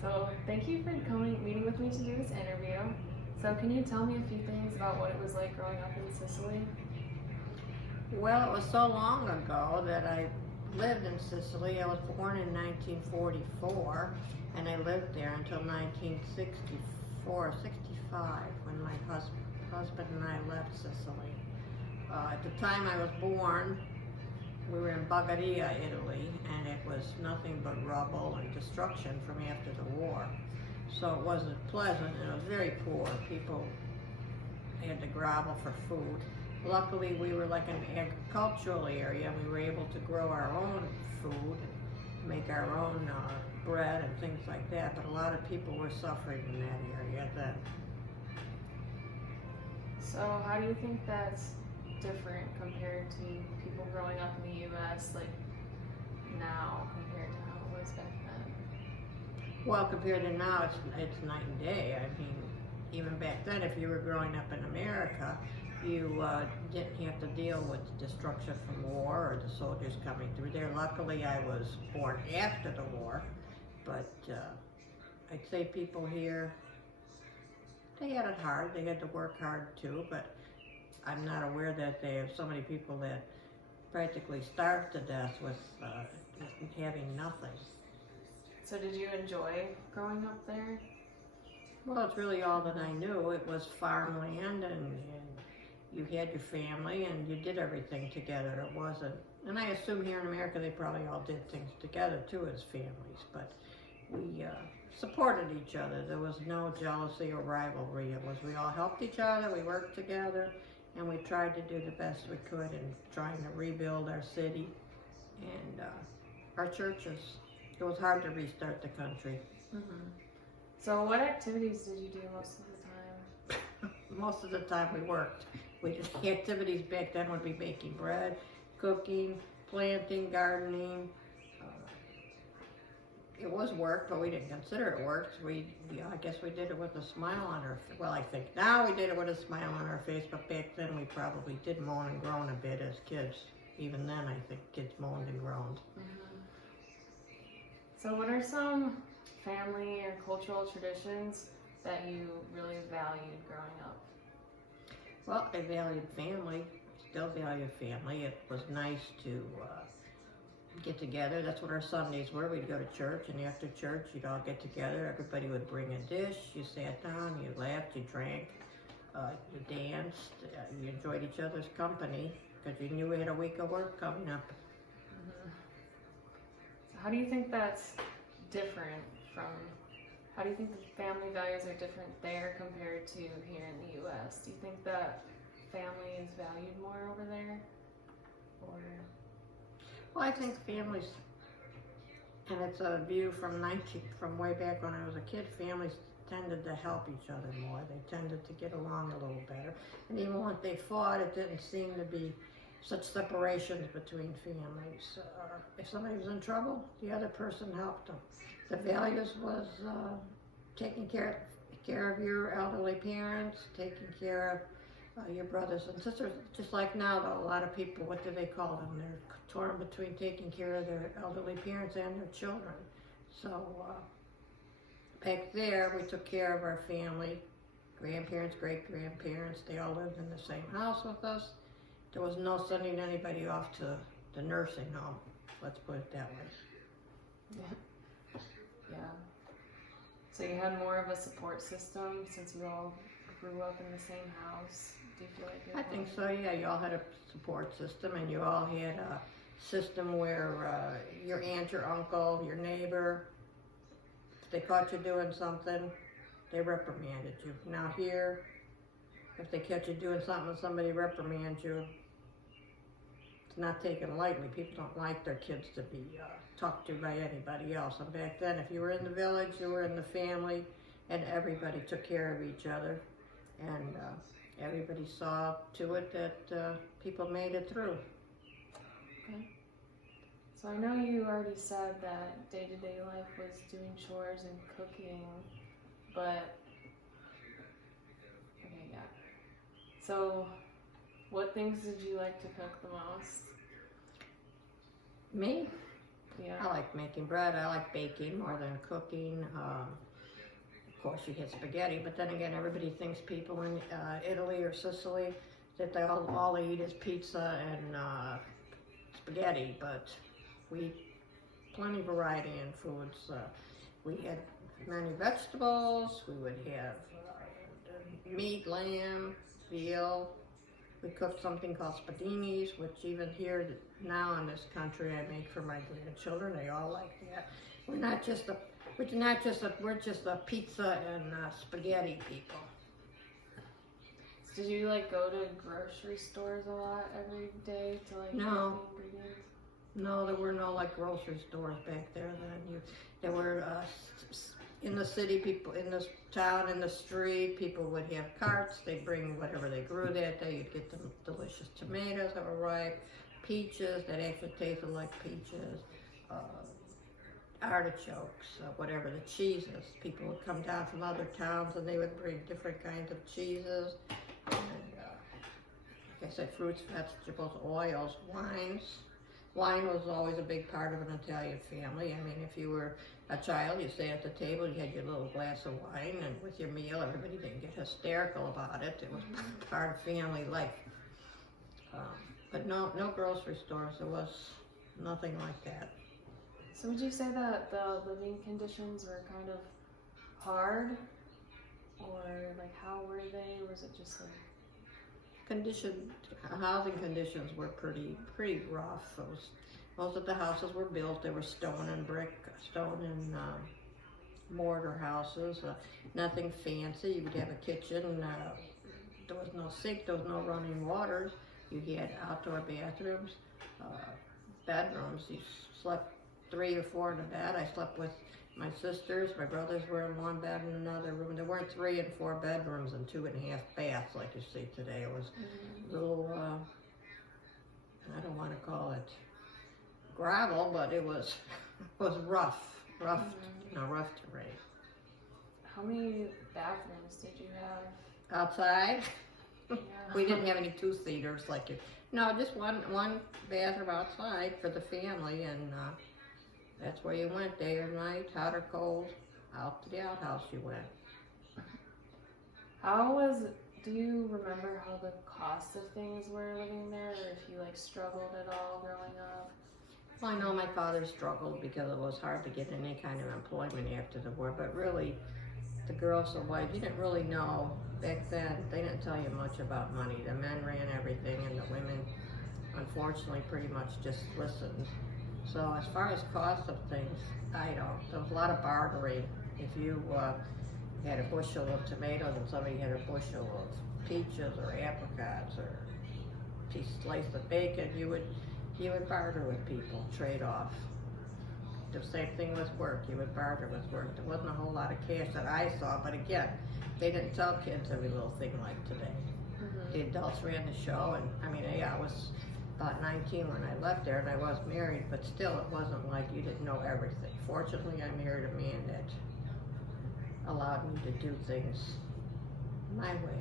So thank you for meeting with me to do this interview. So can you tell me a few things about what it was like growing up in Sicily? Well, it was so long ago that I lived in Sicily. I was born in 1944, and I lived there until 1964, 65, when my husband and I left Sicily. At the time I was born, we were in Bagheria, Italy, and it was nothing but rubble and destruction from after the war. So it wasn't pleasant, and it was very poor. People had to grovel for food. Luckily, we were like an agricultural area. We were able to grow our own food, make our own bread and things like that, but a lot of people were suffering in that area then. So how do you think that's different compared to people growing up in the US, like now compared to how it was back then? Well, compared to now, it's night and day. I mean, even back then, if you were growing up in America, you didn't have to deal with the destruction from war or the soldiers coming through there. Luckily, I was born after the war, but I'd say people here, they had it hard. They had to work hard too, but I'm not aware that they have so many people that practically starved to death with having nothing. So did you enjoy growing up there? Well, it's really all that I knew. It was farmland, and you had your family, and you did everything together. It wasn't, and I assume here in America they probably all did things together too as families, but we supported each other. There was no jealousy or rivalry. It was we all helped each other, we worked together, and we tried to do the best we could in trying to rebuild our city and our churches. It was hard to restart the country. Mm-hmm. So what activities did you do most of the time? Most of the time we worked. The activities back then would be baking bread, cooking, planting, gardening. It was work, but we didn't consider it work. I guess we did it with a smile on our face. Well, I think now we did it with a smile on our face, but back then we probably did moan and groan a bit as kids. Even then, I think kids moaned and groaned. Mm-hmm. So what are some family or cultural traditions that you really valued growing up? Well, I valued family, still value family. It was nice to get together. That's what our Sundays were. We'd go to church, and after church, you'd all get together. Everybody would bring a dish. You sat down, you laughed, you drank, you danced, you enjoyed each other's company because you knew we had a week of work coming up. Mm-hmm. So how do you think that's different from, how do you think the family values are different there compared to here in the US? Do you think that family is valued more over there? Or? Well, I think families, and it's a view from way back when I was a kid, families tended to help each other more. They tended to get along a little better. And even when they fought, it didn't seem to be such separations between families. If somebody was in trouble, the other person helped them. The values was taking care of your elderly parents, taking care of your brothers and sisters. Just like now, though, a lot of people, what do they call them? They're torn between taking care of their elderly parents and their children. So back there, we took care of our family, grandparents, great-grandparents. They all lived in the same house with us. There was no sending anybody off to the nursing home. Let's put it that way. Yeah. So you had more of a support system since you all grew up in the same house. Do you feel like I think so, yeah. You all had a support system, and you all had a system where your aunt, your uncle, your neighbor, if they caught you doing something, they reprimanded you. Now here, if they catch you doing something and somebody reprimands you, it's not taken lightly. People don't like their kids to be talked to by anybody else. And back then, if you were in the village, you were in the family, and everybody took care of each other. And everybody saw to it that people made it through. Okay. So I know you already said that day-to-day life was doing chores and cooking, but okay, yeah. So what things did you like to cook the most? Me? Yeah. I like making bread. I like baking more than cooking. Of course, you get spaghetti, but then again, everybody thinks people in Italy or Sicily that all they eat is pizza and spaghetti, but we eat plenty of variety in foods. We had many vegetables. We would have meat, lamb, veal. We cooked something called spadinis, which even here now in this country I make for my grandchildren. They all like that. We're just a pizza and spaghetti people. So did you like go to grocery stores a lot every day to like No. get the ingredients? No, there were no like grocery stores back there then. There were in the city, people in the town, in the street, people would have carts. They'd bring whatever they grew that day. You'd get the delicious tomatoes that were ripe, peaches that actually tasted like peaches, artichokes, whatever the cheeses. People would come down from other towns and they would bring different kinds of cheeses. And, like I said, fruits, vegetables, oils, wines. Wine was always a big part of an Italian family. I mean, if you were a child, you sat at the table, you had your little glass of wine, and with your meal, everybody didn't get hysterical about it. It was part of family life. But no grocery stores. There was nothing like that. So would you say that the living conditions were kind of hard, or like how were they? Was it just like Housing conditions were pretty rough. Most of the houses were built. They were stone and mortar houses. Nothing fancy. You would have a kitchen. There was no sink. There was no running waters. You had outdoor bathrooms, bedrooms. You slept 3 or 4 in a bed. I slept with my sisters. My brothers were in one bed in another room. There weren't 3 and 4 bedrooms and 2.5 baths like you see today. It was a little, I don't want to call it gravel, but it was rough terrain. how many bathrooms did you have? Outside, Yeah. we didn't have any 2-seaters like you. No, just one bathroom outside for the family, and that's where you went day or night, hot or cold. Out to the outhouse you went. Do you remember how the cost of things were living there, or if you like struggled at all growing up? Well, I know my father struggled because it was hard to get any kind of employment after the war, but really, the girls and wives, you didn't really know. Back then, they didn't tell you much about money. The men ran everything, and the women, unfortunately, pretty much just listened. So as far as cost of things, there was a lot of bartering. If you had a bushel of tomatoes and somebody had a bushel of peaches or apricots or a slice of bacon, you would barter with people, trade off. The same thing with work. You would barter with work. There wasn't a whole lot of cash that I saw, but again, they didn't tell kids every little thing like today. Mm-hmm. The adults ran the show, and I mean, yeah, I was about 19 when I left there, and I was married, but still, it wasn't like you didn't know everything. Fortunately, I married a man that allowed me to do things my way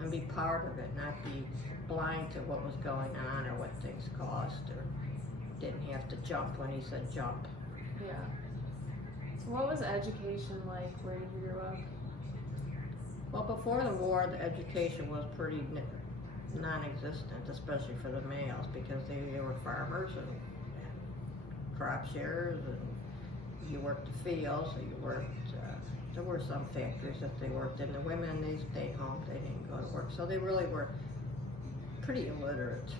and be part of it, not be blind to what was going on or what things cost, or didn't have to jump when he said jump. Yeah. So what was education like where you grew up? Well, before the war, the education was pretty non-existent, especially for the males, because they were farmers and crop shearers, and you worked the fields, so you worked, there were some factories that they worked in. The women, they stayed home, they didn't go to work, so they really were pretty illiterate.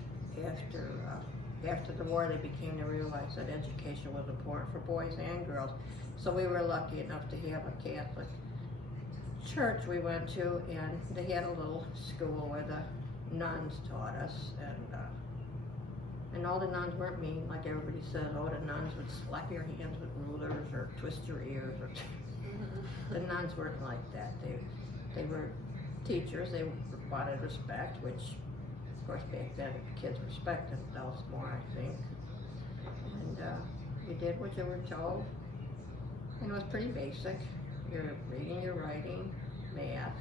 After the war, they became to realize that education was important for boys and girls, so we were lucky enough to have a Catholic church we went to, and they had a little school where the nuns taught us, and all the nuns weren't mean like everybody says. Oh, the nuns would slap your hands with rulers or twist your ears. The nuns weren't like that. They were teachers. They wanted respect, which, of course, back then kids respected adults more, I think. And you did what you were told, and it was pretty basic. Your reading, your writing, math.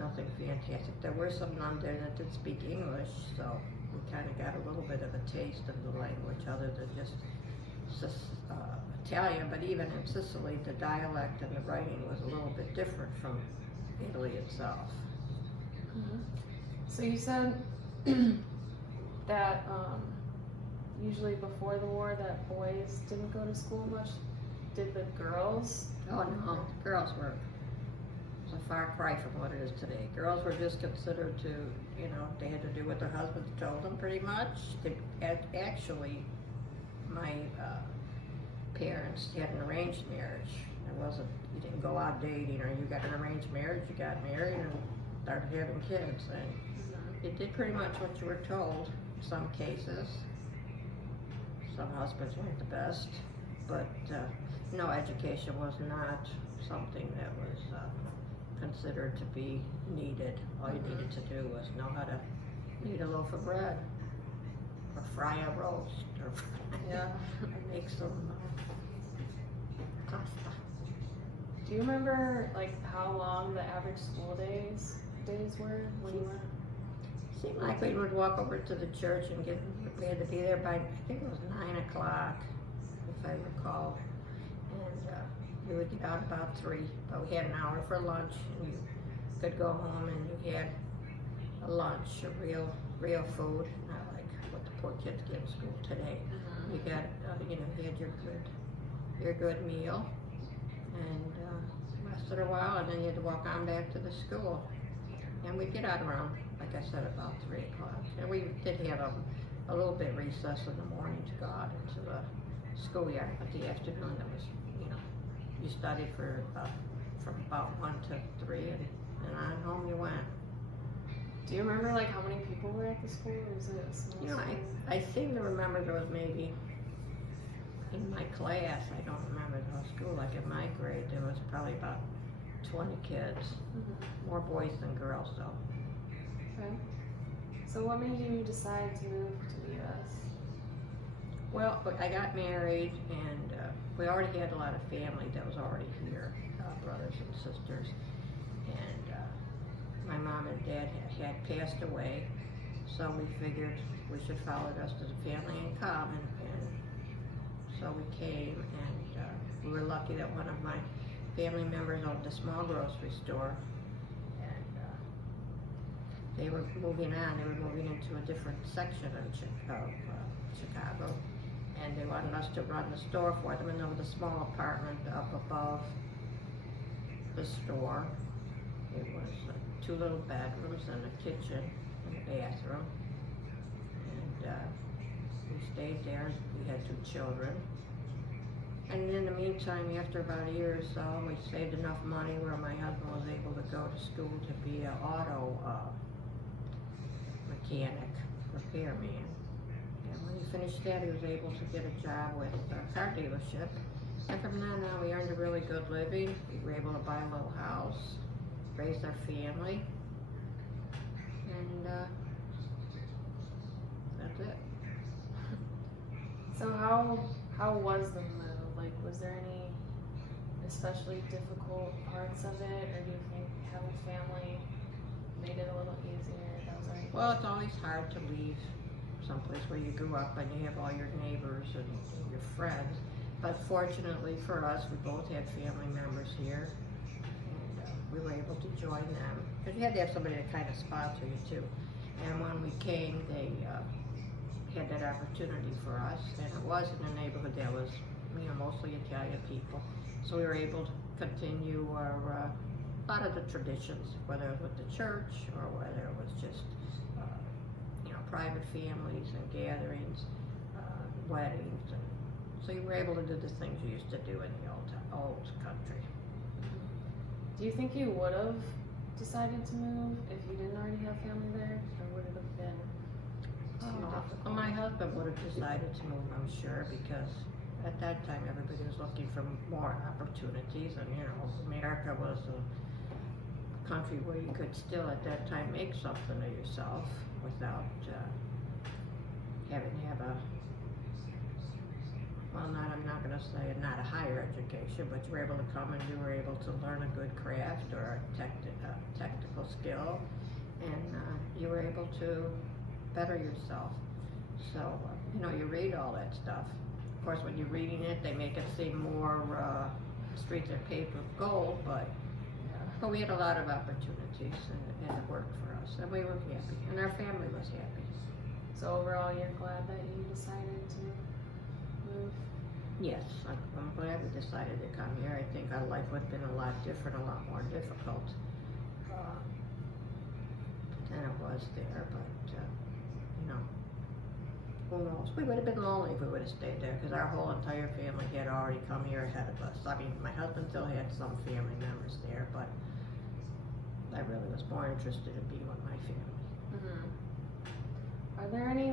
Nothing fantastic. There were some nuns there that did speak English, so we kind of got a little bit of a taste of the language other than just Italian, but even in Sicily, the dialect and the writing was a little bit different from Italy itself. So you said that usually before the war that boys didn't go to school much. Did the girls? Oh no, girls were a far cry from what it is today. Girls were just considered to, they had to do what their husbands told them pretty much. Actually, my parents had an arranged marriage. You didn't go out dating or you got an arranged marriage, you got married and started having kids. And you did pretty much what you were told in some cases. Some husbands weren't the best, but no, education was not something that was considered to be needed. All you needed to do was know how to knead a loaf of bread, or fry a roast, or make some pasta. Do you remember like how long the average school days were when you went? Seemed like we would walk over to the church and we had to be there by, I think it was 9 o'clock, if I recall. And we would get out about 3, but we had an hour for lunch, and you could go home and you had a lunch, a real food, not like what the poor kids get in school today. You got, you had your good meal, and lasted a while, and then you had to walk on back to the school. And we'd get out around, like I said, about 3 o'clock. And we did have a little bit recess in the morning to go out into the schoolyard, but the afternoon that was, you studied from about 1 to 3, and on home you went. Do you remember like how many people were at the school, or was it a small school? I seem to remember there was maybe, in my class, I don't remember the whole school, like in my grade, there was probably about 20 kids. More boys than girls, though. Okay. So what made you decide to move to the U.S.? Well, I got married, and we already had a lot of family that was already here, brothers and sisters. And my mom and dad had passed away, so we figured we should follow the rest of the family and come. And so we came, and we were lucky that one of my family members owned a small grocery store, and they were moving into a different section of Chicago, and they wanted us to run the store for them, and there was a small apartment up above the store. It was 2 little bedrooms and a kitchen and a bathroom, and we stayed there. We had 2 children. And in the meantime, after about a year or so, we saved enough money where my husband was able to go to school to be an auto mechanic, repairman. And when he finished that, he was able to get a job with a car dealership. And from then on, we earned a really good living. We were able to buy a little house, raise our family, and that's it. So how was the move? Like, was there any especially difficult parts of it, or do you think having family made it a little easier? Well, it's always hard to leave someplace where you grew up and you have all your neighbors and your friends. But fortunately for us, we both had family members here, and we were able to join them. Because you had to have somebody to kind of sponsor you too. And when we came, they had that opportunity for us, and it was in a neighborhood that was, mostly Italian people. So we were able to continue our a lot of the traditions, whether it was with the church or whether it was just private families and gatherings, weddings, and so you were able to do the things you used to do in the old country. Do you think you would have decided to move if you didn't already have family there, or would it have been too difficult? Well, my husband would have decided to move, I'm sure, because at that time everybody was looking for more opportunities, and America was a country where you could still at that time make something of yourself without having to have I'm not going to say not a higher education, but you were able to come and you were able to learn a good craft or a technical skill, and you were able to better yourself. So, you read all that stuff. Of course, when you're reading it, they make it seem more streets are paved with gold, but we had a lot of opportunities, and it worked for us, and we were happy, and our family was happy. So overall, you're glad that you decided to move? Yes, I'm glad we decided to come here. I think our life would have been a lot different, a lot more difficult than it was there, but who knows? We would have been lonely if we would have stayed there, because our whole entire family had already come here ahead of us. I mean, my husband still had some family members there, but I really was more interested in being with my family. Mm-hmm. Are there any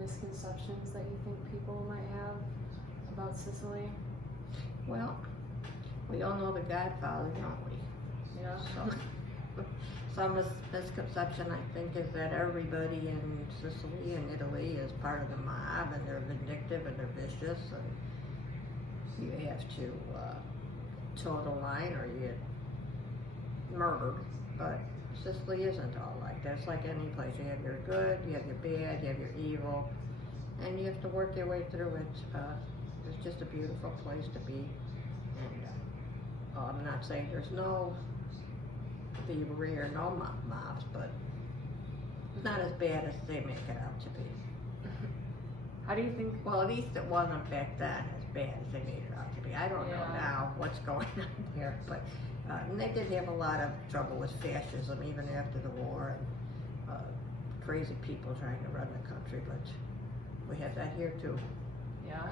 misconceptions that you think people might have about Sicily? Well, we all know the Godfather, don't we? Yeah. So, some misconception, I think, is that everybody in Sicily and Italy is part of the mob, and they're vindictive and they're vicious, and you have to toe the line or you get murdered. But Sicily isn't all like that. It's like any place. You have your good, you have your bad, you have your evil, and you have to work your way through it. It's just a beautiful place to be, and I'm not saying there's no thievery or no mobs, but it's not as bad as they make it out to be. How do you think? Well, at least it wasn't back then as bad as they made it out to be. I don't know now what's going on here, but and they did have a lot of trouble with fascism even after the war, and crazy people trying to run the country, but we had that here too. Yeah.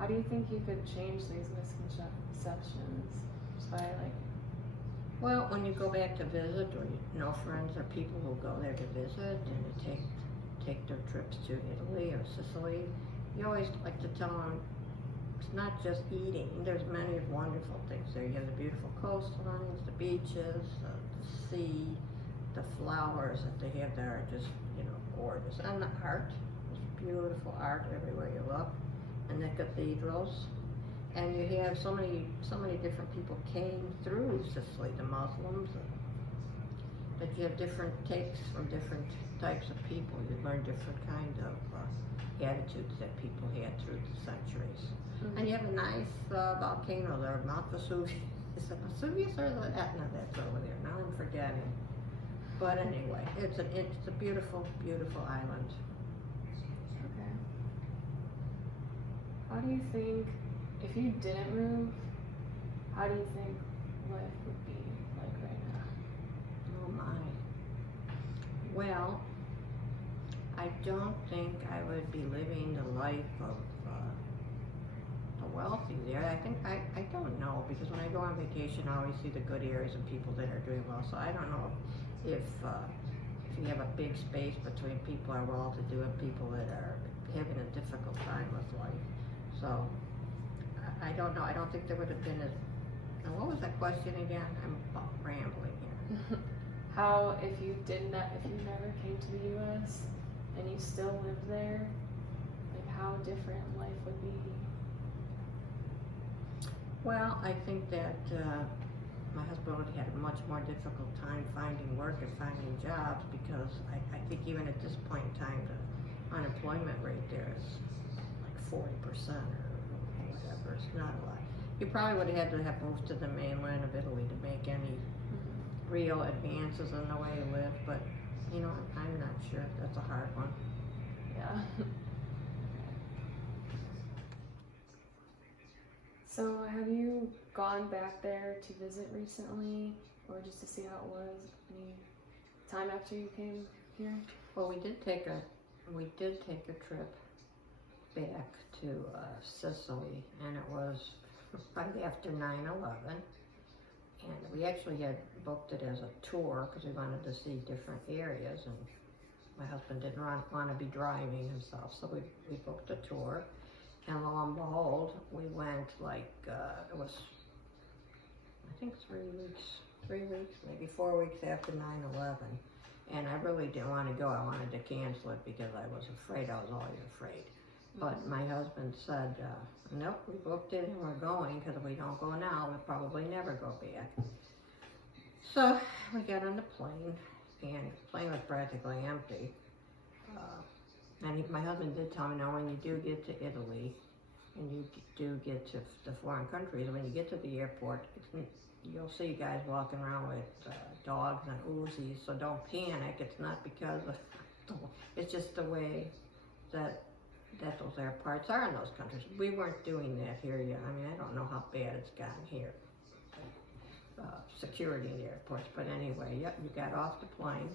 How do you think you could change these misconceptions? Just by Well, when you go back to visit, or you know friends or people who go there to visit, and you take their trips to Italy or Sicily, you always like to tell them it's not just eating. There's many wonderful things there. You have the beautiful coastlines, the beaches, the sea, the flowers that they have there are just gorgeous, and the art. There's beautiful art everywhere you look, and the cathedrals. And you have so many different people came through Sicily, the Muslims, that you have different takes from different types of people. You learn different kind of attitudes that people had through the centuries. Mm-hmm. And you have a nice volcano there, Mount Vesuvius. Is it Vesuvius or the Etna that's over there? Now I'm forgetting. But anyway, it's a beautiful, beautiful island. Okay. How do you think, if you didn't move, how do you think life would be like right now? Oh my. Well, I don't think I would be living the life of the wealthy there. I don't know, because when I go on vacation, I always see the good areas and people that are doing well. So I don't know if you have a big space between people who are well-to-do and people that are having a difficult time with life. So I don't know. I don't think there would have been what was that question again? I'm rambling here. How, if you never came to the U.S. and you still lived there, how different life would be? Well, I think that my husband would have had a much more difficult time finding work and finding jobs, because I think even at this point in time, the unemployment rate there is like 40% or whatever. It's not a lot. You probably would have had to have moved to the mainland of Italy to make any real advances in the way you live, but I'm not sure. That's a hard one. Yeah. So have you gone back there to visit recently, or just to see how it was any time after you came here? Well, we did take a trip back to Sicily, and it was right after 9/11, and we actually had booked it as a tour because we wanted to see different areas, and my husband didn't want to be driving himself, so we booked a tour, and lo and behold, we went it was, I think 3 weeks, maybe 4 weeks after 9/11, and I really didn't want to go. I wanted to cancel it because I was afraid. I was always afraid. But my husband said, nope, we booked it and we're going, because if we don't go now, we'll probably never go back. So we got on the plane, and the plane was practically empty. And my husband did tell me, now when you do get to Italy, and you do get to the foreign countries, when you get to the airport, you'll see guys walking around with dogs and Uzis, so don't panic. It's not because of, it's just the way that those airports are in those countries. We weren't doing that here yet. I mean, I don't know how bad it's gotten here, security in the airports, but anyway, yep, you got off the plane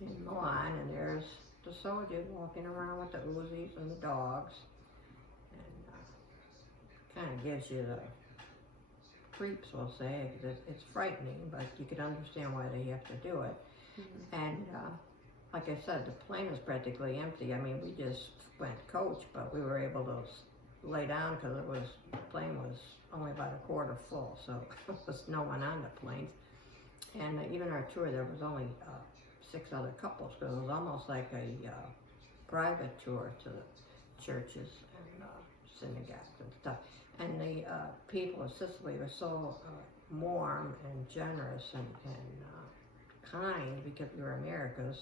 in Milan, and there's the soldiers walking around with the Uzis and the dogs, and kind of gives you the creeps, we'll say, because it's frightening, but you can understand why they have to do it. And like I said, the plane was practically empty. I mean, we just went coach, but we were able to lay down because the plane was only about a quarter full, so there was no one on the plane. And even our tour, there was only 6 other couples, because it was almost like a private tour to the churches and synagogues and stuff. And the people of Sicily were so warm and generous and kind, because we were America,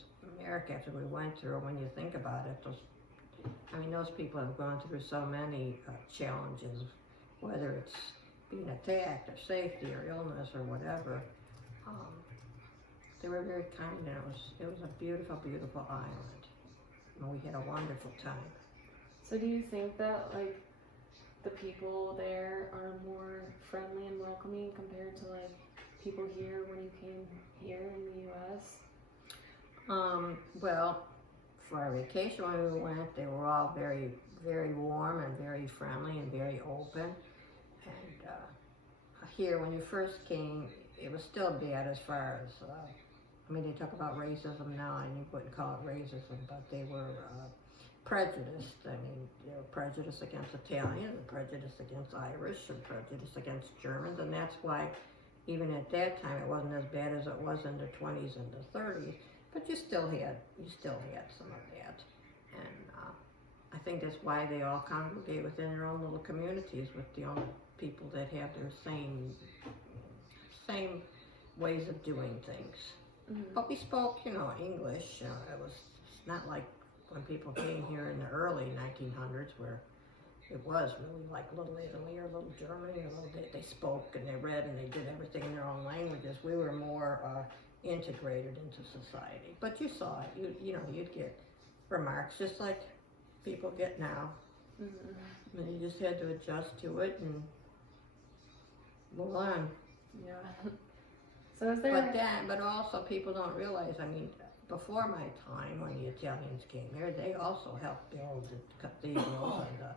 after we went through, when you think about it, those people have gone through so many challenges, whether it's being attacked or safety or illness or whatever. They were very kind, and it was a beautiful, beautiful island, and we had a wonderful time. So do you think that, like, the people there are more friendly and welcoming compared to, like, people here when you came here in the U.S.? Well, for our vacation when we went, they were all very, very warm and very friendly and very open. And here, when you first came, it was still bad as far as, they talk about racism now, and you wouldn't call it racism, but they were prejudiced. They were prejudiced against Italians, and prejudiced against Irish, and prejudiced against Germans, and that's why even at that time it wasn't as bad as it was in the 20s and the 30s, but you still had some of that. And I think that's why they all congregate within their own little communities with the only people that have their same ways of doing things. But we spoke, English. It was not like when people came here in the early 1900s, where it was really like Little Italy or Little Germany. They spoke and they read and they did everything in their own languages. We were more integrated into society. But you saw it. You'd get remarks just like people get now. And you just had to adjust to it and move on. Yeah. So is there... But also people don't realize, before my time, when the Italians came here, they also helped build the cathedrals and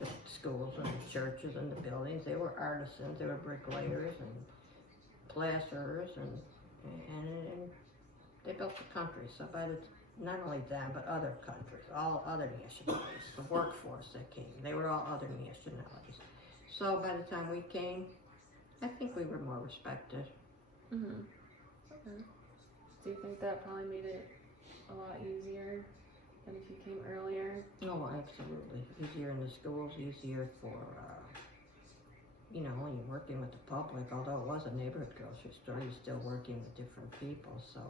the schools and the churches and the buildings. They were artisans, they were bricklayers and plasterers, and they built the country. So not only them, but other countries, all other nationalities, the workforce that came, they were all other nationalities. So by the time we came, I think we were more respected. Okay. Do you think that probably made it a lot easier than if you came earlier? Oh, absolutely. Easier in the schools, easier for, when you're working with the public. Although it was a neighborhood grocery store, you're still working with different people, so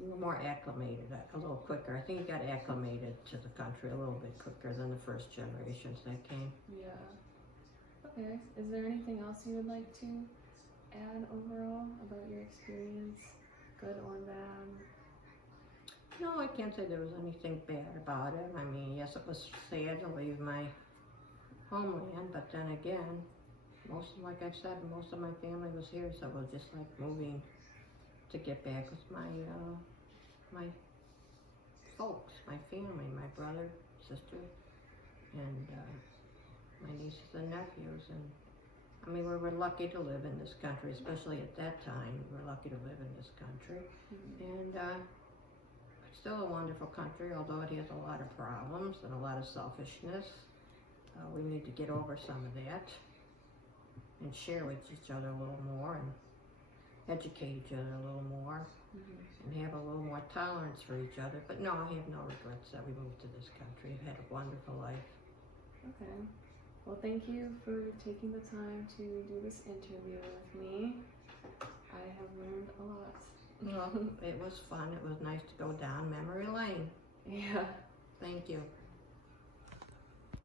you were more acclimated a little quicker. I think you got acclimated to the country a little bit quicker than the first generations that came. Yeah. Okay. Is there anything else you would like to add overall about your experience, good or bad? No, I can't say there was anything bad about it. Yes, it was sad to leave my homeland, but then again, like I've said, most of my family was here, so it was just like moving to get back with my folks, my family, my brother, sister, and my nieces and nephews. And we were lucky to live in this country, especially at that time. We were lucky to live in this country. And it's still a wonderful country, although it has a lot of problems and a lot of selfishness. We need to get over some of that and share with each other a little more and educate each other a little more and have a little more tolerance for each other. But no, I have no regrets that we moved to this country. I've had a wonderful life. Okay. Well, thank you for taking the time to do this interview with me. I have learned a lot. Well, it was fun. It was nice to go down memory lane. Yeah. Thank you.